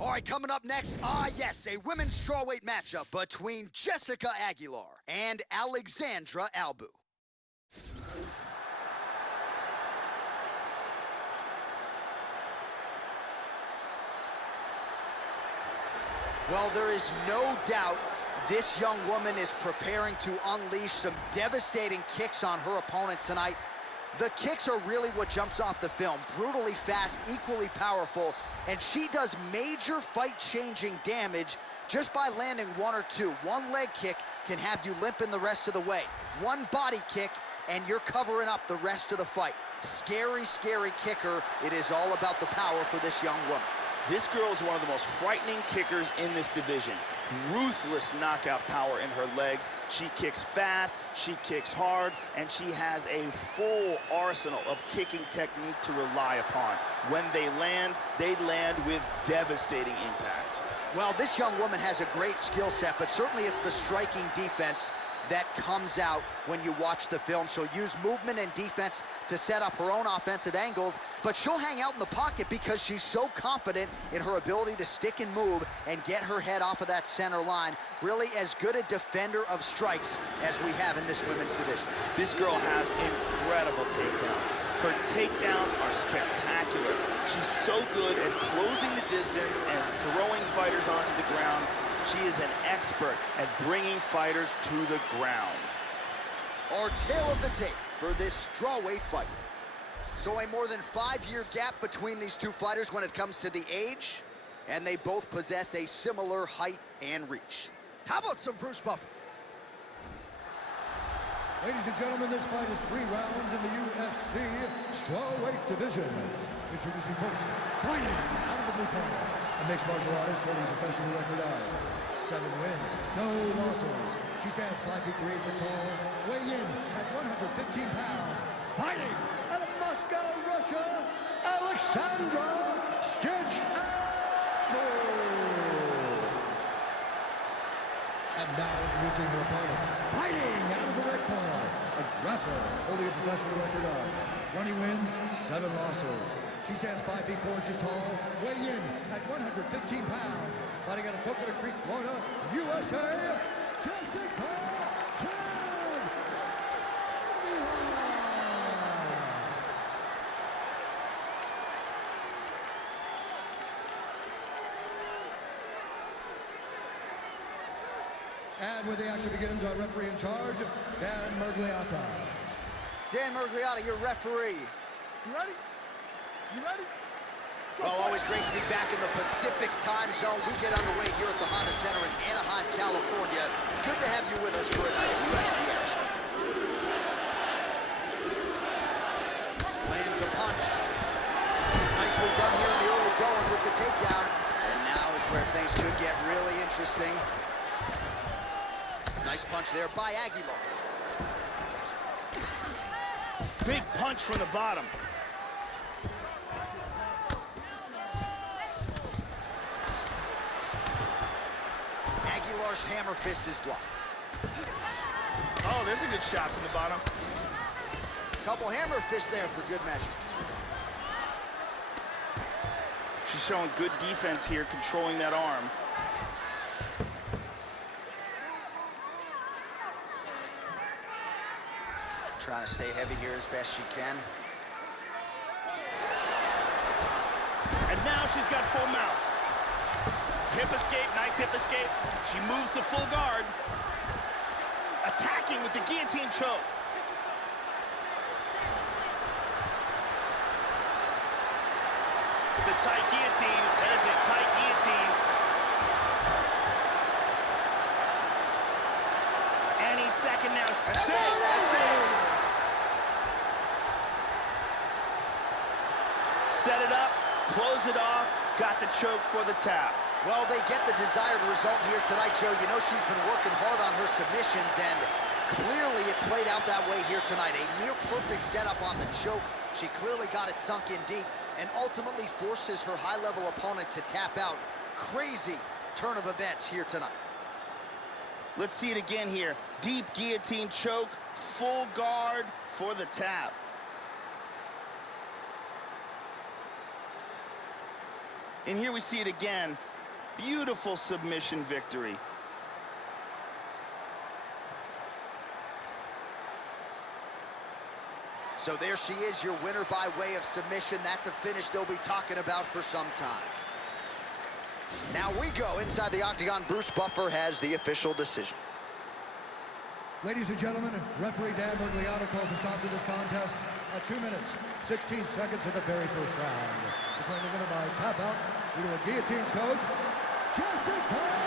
All right, coming up next, yes, a women's strawweight matchup between Jessica Aguilar and Alexandra Albu. Well, there is no doubt this young woman is preparing to unleash some devastating kicks on her opponent tonight. The kicks are really what jumps off the film. Brutally fast, equally powerful, and she does major fight-changing damage just by landing one or two. One leg kick can have you limping the rest of the way. One body kick, and you're covering up the rest of the fight. Scary, scary kicker. It is all about the power for this young woman. This girl is one of the most frightening kickers in this division. Ruthless knockout power in her legs. She kicks fast, she kicks hard, and she has a full arsenal of kicking technique to rely upon. When they land with devastating impact. Well, this young woman has a great skill set, but certainly it's the striking defense that comes out when you watch the film. She'll use movement and defense to set up her own offensive angles, but she'll hang out in the pocket because she's so confident in her ability to stick and move and get her head off of that center line. Really as good a defender of strikes as we have in this women's division. This girl has incredible takedowns. Her takedowns are spectacular. She's so good at closing the distance and throwing fighters onto the ground. She is an expert at bringing fighters to the ground. Our tale of the tape for this strawweight fight. So a more than 5-year gap between these two fighters when it comes to the age, and they both possess a similar height and reach. How about some Bruce Buffer? Ladies and gentlemen, this fight is 3 rounds in the UFC strawweight division. Introducing first, fighting out of the blue corner. A mixed martial artist holding a professional record of 7 wins, no losses. She stands 5 feet 3 inches tall, weighing in at 115 pounds. Fighting out of Moscow, Russia, Alexandra Stitch Albu. And now introducing her opponent, fighting out of the red corner, a grappler holding a professional record of 20 wins, 7 losses. She stands 5 feet 4 inches tall, weighing in at 115 pounds. Fighting out of Coconut Creek, Florida, USA, Jessica Joanne. And when the action begins, our referee in charge, Dan Mergliotta. Dan Mergliotta, your referee. You ready? You ready? Well, always great to be back in the Pacific time zone. We get underway here at the Honda Center in Anaheim, California. Good to have you with us for a night of UFC action. Lands a punch. Nicely done here in the early going with the takedown. And now is where things could get really interesting. Nice punch there by Aguilar. Big punch from the bottom. Aguilar's hammer fist is blocked. Oh, there's a good shot from the bottom. Couple hammer fists there for good measure. She's showing good defense here, controlling that arm. Trying to stay heavy here as best she can. And now she's got full mount. Hip escape, nice hip escape. She moves to full guard. Attacking with the guillotine choke. The tight guillotine, that is a tight guillotine. Any second now. That's it, that's it. Set it up, close it off, got the choke for the tap. Well, they get the desired result here tonight, Joe. You know she's been working hard on her submissions, and clearly it played out that way here tonight. A near-perfect setup on the choke. She clearly got it sunk in deep and ultimately forces her high-level opponent to tap out. Crazy turn of events here tonight. Let's see it again here. Deep guillotine choke, full guard for the tap. And here we see it again. Beautiful submission victory. So there she is, your winner by way of submission. That's a finish they'll be talking about for some time. Now we go inside the octagon. Bruce Buffer has the official decision. Ladies and gentlemen, referee Dan Bergliano calls a stop to this contest at 2 minutes, 16 seconds of the very first round. Declaring the winner by tap out due to a guillotine choke, Jessica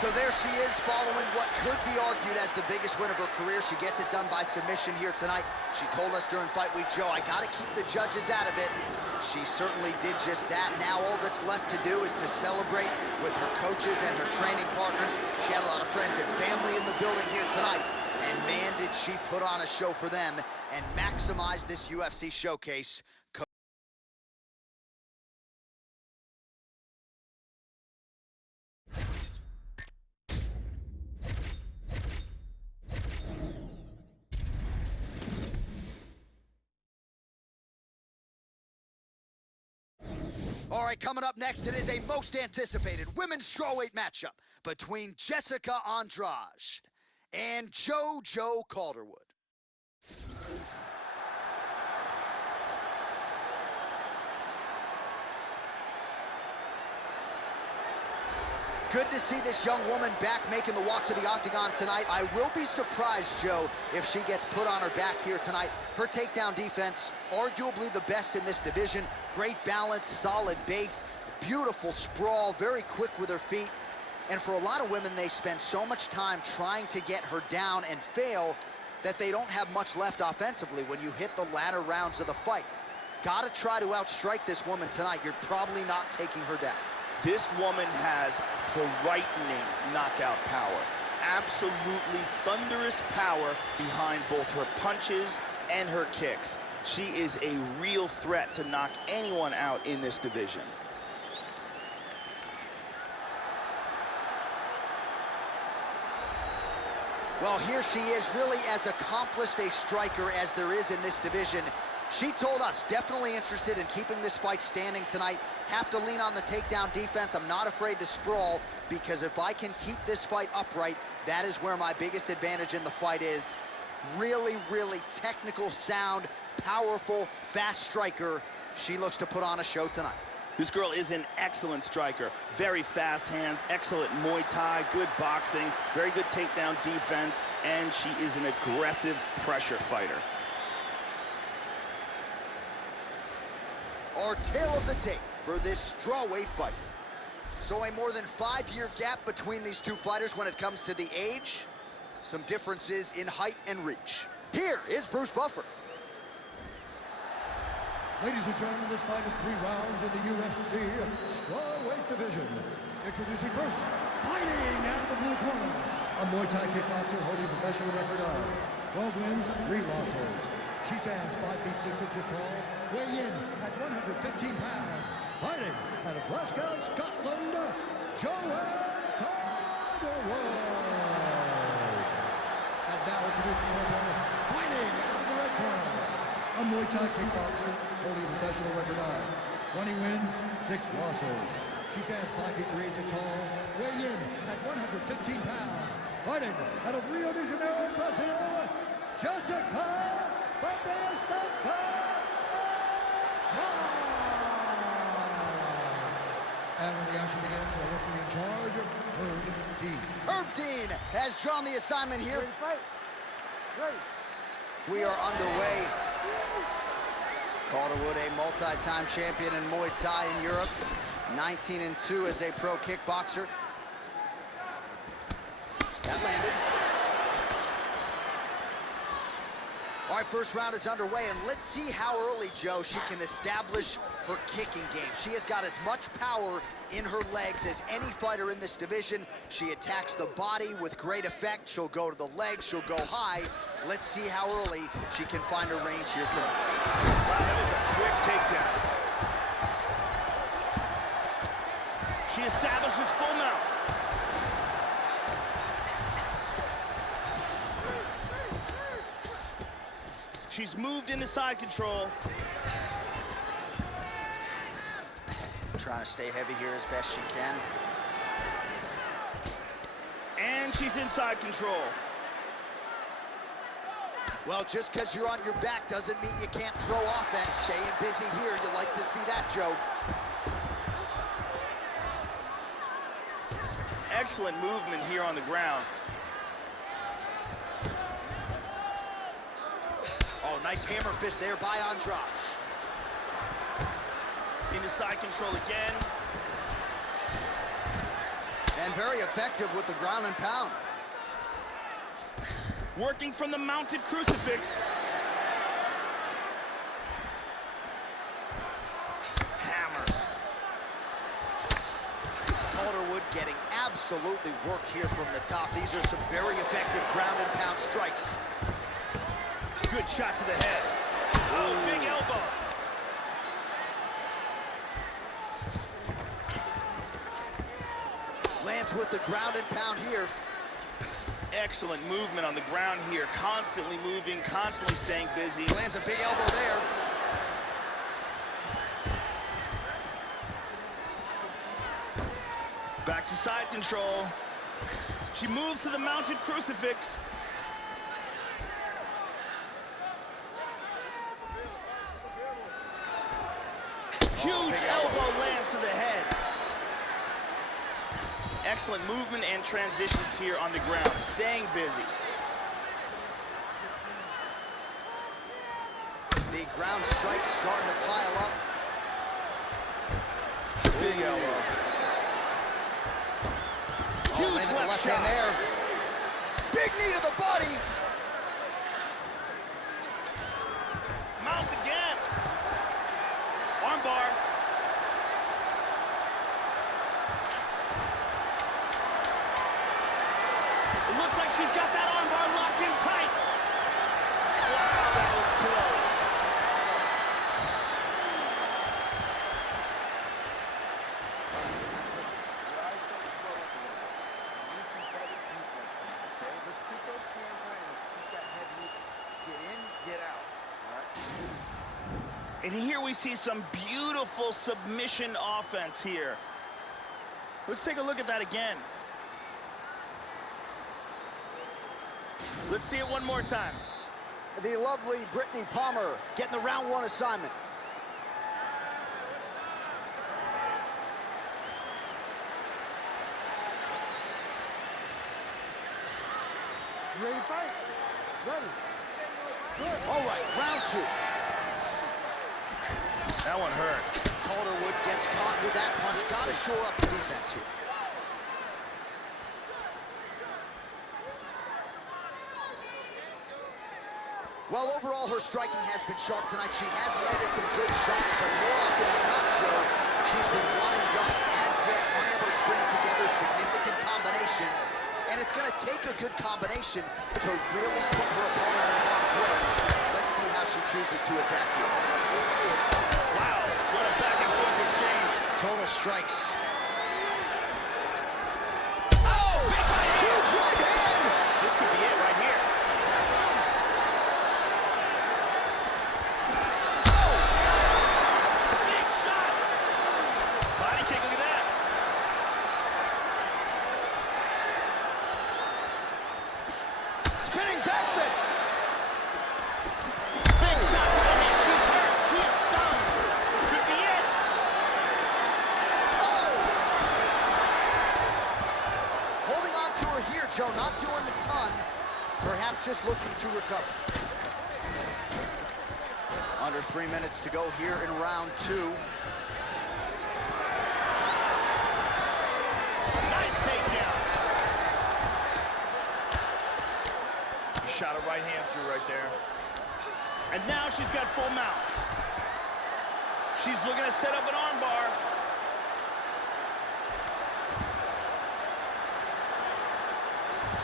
So there she is, following what could be argued as the biggest win of her career. She gets it done by submission here tonight. She told us during Fight Week, Joe, I got to keep the judges out of it. She certainly did just that. Now all that's left to do is to celebrate with her coaches and her training partners. She had a lot of friends and family in the building here tonight. And man, did she put on a show for them and maximize this UFC showcase. All right, coming up next, it is a most anticipated women's strawweight matchup between Jessica Andrade and Joe Calderwood. Good to see this young woman back making the walk to the octagon tonight. I will be surprised, Joe, if she gets put on her back here tonight. Her takedown defense, arguably the best in this division. Great balance, solid base, beautiful sprawl, very quick with her feet. And for a lot of women, they spend so much time trying to get her down and fail that they don't have much left offensively when you hit the latter rounds of the fight. Gotta try to outstrike this woman tonight. You're probably not taking her down. This woman has frightening knockout power. Absolutely thunderous power behind both her punches and her kicks. She is a real threat to knock anyone out in this division. Well, here she is, really as accomplished a striker as there is in this division. She told us, definitely interested in keeping this fight standing tonight. Have to lean on the takedown defense. I'm not afraid to sprawl, because if I can keep this fight upright, that is where my biggest advantage in the fight is. Really, really technical, sound, powerful, fast striker. She looks to put on a show tonight. This girl is an excellent striker. Very fast hands, excellent Muay Thai, good boxing, very good takedown defense, and she is an aggressive pressure fighter. Our tale of the tape for this strawweight fight. So a more than 5-year gap between these two fighters when it comes to the age. Some differences in height and reach. Here is Bruce Buffer. Ladies and gentlemen, this fight is 3 rounds in the UFC strawweight division. Introducing first, fighting out of the blue corner, a Muay Thai kickboxer holding a professional record of 12 wins, 3 losses. She stands 5 feet 6 inches tall, weighing in at 115 pounds. Fighting out of Glasgow, Scotland, Joanne Calderwood. And now introducing her opponent, fighting out of the red corner, a Muay Thai kickboxer holding a professional record of 20 wins, 6 losses. She stands 5 feet 3 inches tall, weighing in at 115 pounds. Fighting out of Rio de Janeiro, Brazil, Jessica Andrade. And when the action begins, our referee in charge, Herb Dean. Herb Dean has drawn the assignment here. Ready to fight? Ready. We are underway. Calderwood, a multi-time champion in Muay Thai in Europe. 19-2 as a pro kickboxer. That landed. All right, first round is underway, and let's see how early, Joe, she can establish her kicking game. She has got as much power in her legs as any fighter in this division. She attacks the body with great effect. She'll go to the legs, she'll go high. Let's see how early she can find her range here tonight. Wow, that was a quick takedown. She establishes full mount. She's moved into side control. Trying to stay heavy here as best she can. And she's inside control. Well, just because you're on your back doesn't mean you can't throw offense. Staying busy here, you like to see that, Joe. Excellent movement here on the ground. Oh, nice hammer fist there by Andrade. Into side control again. And very effective with the ground and pound. Working from the mounted crucifix. Hammers. Calderwood getting absolutely worked here from the top. These are some very effective ground and pound strikes. Good shot to the head. Oh, big elbow. Lands with the ground and pound here. Excellent movement on the ground here. Constantly moving, constantly staying busy. Lands a big elbow there. Back to side control. She moves to the mounted crucifix. Huge elbow lands to the head. Excellent movement and transitions here on the ground, staying busy. The ground strikes starting to pile up. Big elbow. Huge left hand there. Big knee to the body. Mounts again. Armbar. It looks like she's got that armbar locked in tight. Wow, that was close. Listen, your eyes start to slow up a little bit. You need some better defense from you, okay? Let's keep those hands high and let's keep that head moving. Get in, get out, all right? And here we see some beautiful submission offense here. Let's take a look at that again. Let's see it one more time. The lovely Brittany Palmer getting the round one assignment. You ready to fight? Ready. Good. All right, round two. That one hurt. Calderwood gets caught with that punch. Got to shore up the defense here. Well, overall, her striking has been sharp tonight. She has landed some good shots, but more often than not, Joe, she's been one and done. As yet, unable to string together significant combinations. And it's going to take a good combination to really put her opponent in harm's way. Let's see how she chooses to attack here. Wow, what a back and forth exchange. Total strikes. Oh, big right hand. Huge right hand. This could be it right here. Oh, big shots. Body kick, look at that. Spinning back fist. Big shot to the head. She's hurt. She is stunned. This could be it. Holding on to her here, Joe, not doing a ton. Perhaps just looking to recover. Under 3 minutes to go here in round two. Nice takedown. Shot a right hand through right there. And now she's got full mount. She's looking to set up an armbar.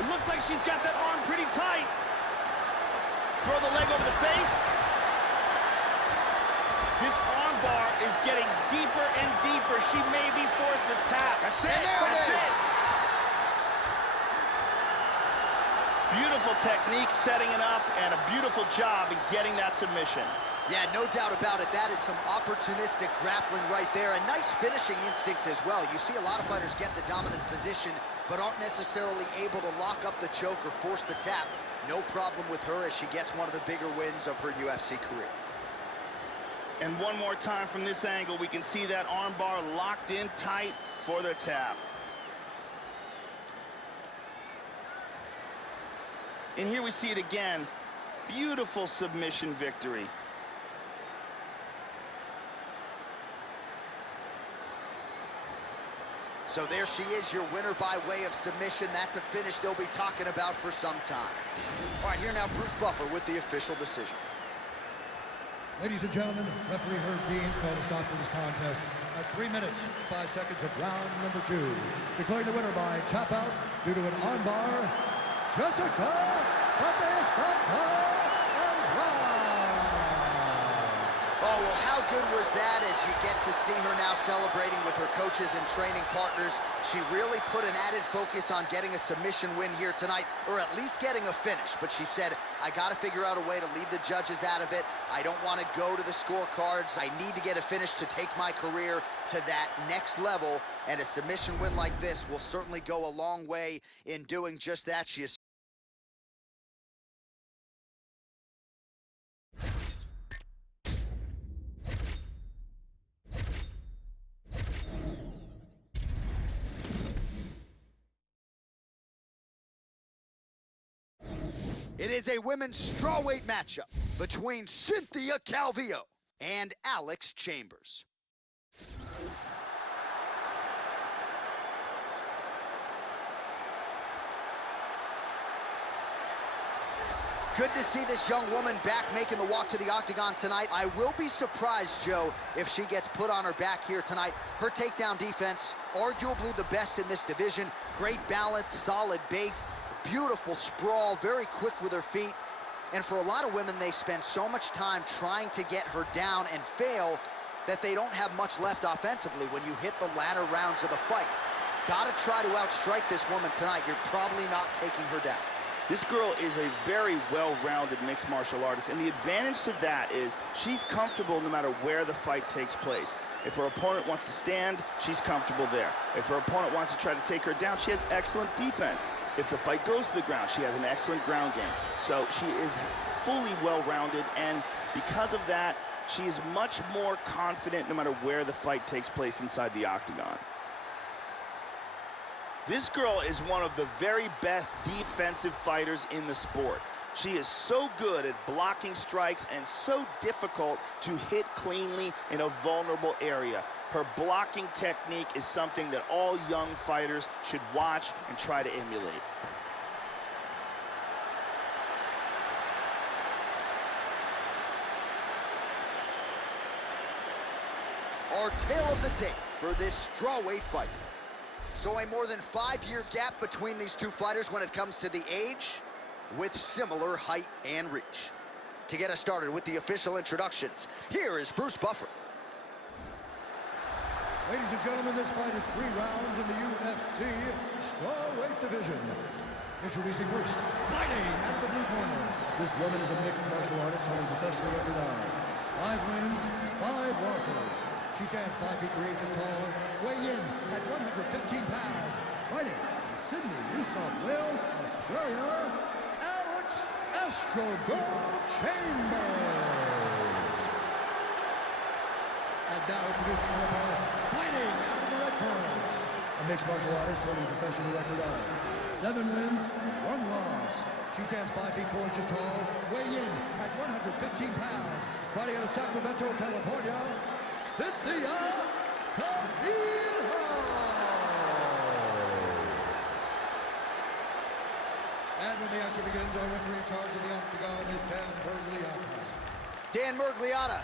It looks like she's got that arm pretty tight. Throw the leg over the face. This armbar is getting deeper and deeper. She may be forced to tap. That's it. That's it. Beautiful technique setting it up and a beautiful job in getting that submission. Yeah, no doubt about it. That is some opportunistic grappling right there, and nice finishing instincts as well. You see a lot of fighters get the dominant position, but aren't necessarily able to lock up the choke or force the tap. No problem with her as she gets one of the bigger wins of her UFC career. And one more time from this angle, we can see that arm bar locked in tight for the tap. And here we see it again. Beautiful submission victory. So there she is, your winner by way of submission. That's a finish they'll be talking about for some time. All right, here now, Bruce Buffer with the official decision. Ladies and gentlemen, referee Herb Dean's called a stop to this contest at 3 minutes, 5 seconds of round number 2. Declaring the winner by tap out due to an armbar, Jessica Andrade. Oh, well, how good was that as you get to see her now celebrating with her coaches and training partners. She really put an added focus on getting a submission win here tonight, or at least getting a finish. But she said, I got to figure out a way to leave the judges out of it. I don't want to go to the scorecards. I need to get a finish to take my career to that next level. And a submission win like this will certainly go a long way in doing just that. She is It is a women's strawweight matchup between Cynthia Calvillo and Alex Chambers. Good to see this young woman back making the walk to the octagon tonight. I will be surprised, Joe, if she gets put on her back here tonight. Her takedown defense, arguably the best in this division. Great balance, solid base. Beautiful sprawl, very quick with her feet. And for a lot of women, they spend so much time trying to get her down and fail that they don't have much left offensively when you hit the latter rounds of the fight. Gotta try to outstrike this woman tonight. You're probably not taking her down. This girl is a very well-rounded mixed martial artist, and the advantage to that is she's comfortable no matter where the fight takes place. If her opponent wants to stand, she's comfortable there. If her opponent wants to try to take her down, she has excellent defense. If the fight goes to the ground, she has an excellent ground game. So she is fully well-rounded, and because of that, she is much more confident no matter where the fight takes place inside the octagon. This girl is one of the very best defensive fighters in the sport. She is so good at blocking strikes and so difficult to hit cleanly in a vulnerable area. Her blocking technique is something that all young fighters should watch and try to emulate. Our tale of the tape for this strawweight fight. So a more than 5-year gap between these two fighters when it comes to the age, with similar height and reach. To get us started with the official introductions, here is Bruce Buffer. Ladies and gentlemen, this fight is 3 rounds in the UFC strawweight division. Introducing first, fighting out of the blue corner. This woman is a mixed martial artist holding professional record of 5 wins, 5 losses. She stands 5 feet 3 inches tall, weighing in at 115 pounds. Fighting in Sydney, New South Wales, Australia, Alexandra Chambers. And now introducing her opponent, fighting out of the red corner. A mixed martial artist holding a professional record of 7 wins, 1 loss. She stands 5 feet 4 inches tall, weighing in at 115 pounds. Fighting out of Sacramento, California, Cynthia Calvillo. And when the action begins, our referee in charge of the octagon is Dan Mergliata. Dan Mergliata.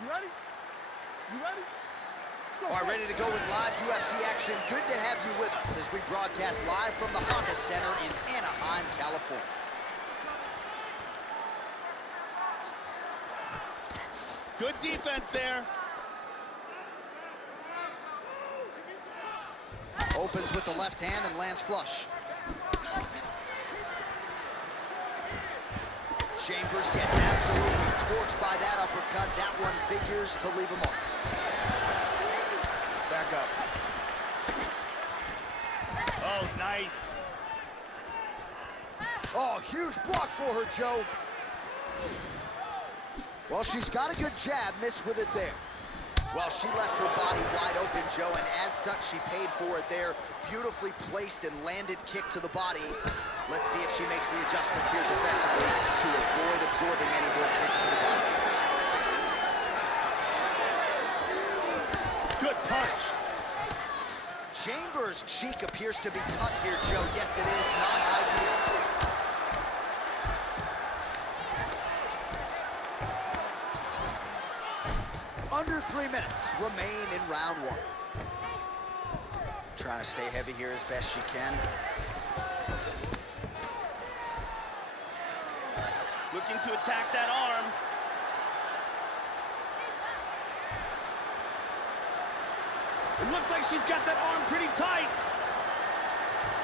You ready? You ready? Let's go. All right, ready to go with live UFC action. Good to have you with us as we broadcast live from the Honda Center in Anaheim, California. Good defense there. Opens with the left hand and lands flush. Chambers gets absolutely torched by that uppercut. That one figures to leave a mark. Back up. Oh, nice. Oh, huge block for her, Joe. Well, she's got a good jab, missed with it there. Well, she left her body wide open, Joe, and as such, she paid for it there. Beautifully placed and landed kick to the body. Let's see if she makes the adjustments here defensively to avoid absorbing any more kicks to the body. Good punch. Chambers' cheek appears to be cut here, Joe. Yes, it is. Not ideal. Under 3 minutes remain in round one. Trying to stay heavy here as best she can. Looking to attack that arm. It looks like she's got that arm pretty tight.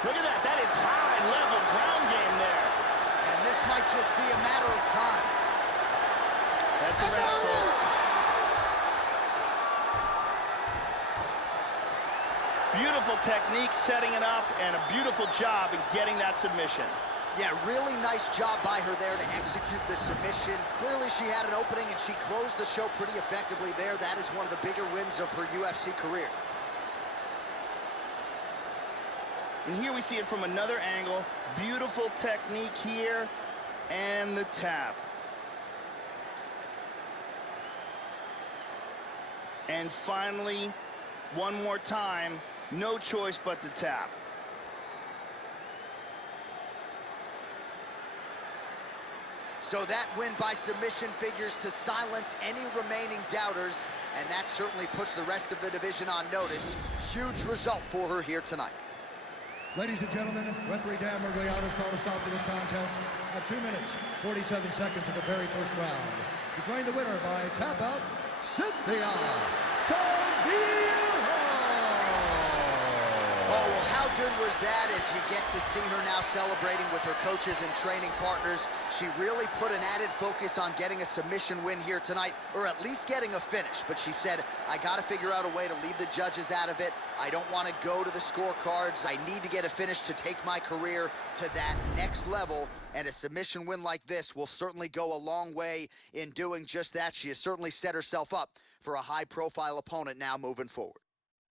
Look at that. That is high-level ground game there. And this might just be a matter of time. That's a And wrap, there it folks. is. Beautiful technique setting it up and a beautiful job in getting that submission. Yeah, really nice job by her there to execute the submission. Clearly she had an opening and she closed the show pretty effectively there. That is one of the bigger wins of her UFC career. And here we see it from another angle. Beautiful technique here and the tap. And finally, one more time, no choice but to tap. So that win by submission figures to silence any remaining doubters, and that certainly puts the rest of the division on notice. Huge result for her here tonight. Ladies and gentlemen, referee Dan Mergliano's called a stop to this contest at 2 minutes, 47 seconds of the very first round. Declaring the winner by tap out, Cynthia Calvillo. Oh, well, how good was that as you get to see her now celebrating with her coaches and training partners. She really put an added focus on getting a submission win here tonight, or at least getting a finish. But she said, I got to figure out a way to leave the judges out of it. I don't want to go to the scorecards. I need to get a finish to take my career to that next level. And a submission win like this will certainly go a long way in doing just that. She has certainly set herself up for a high-profile opponent now moving forward.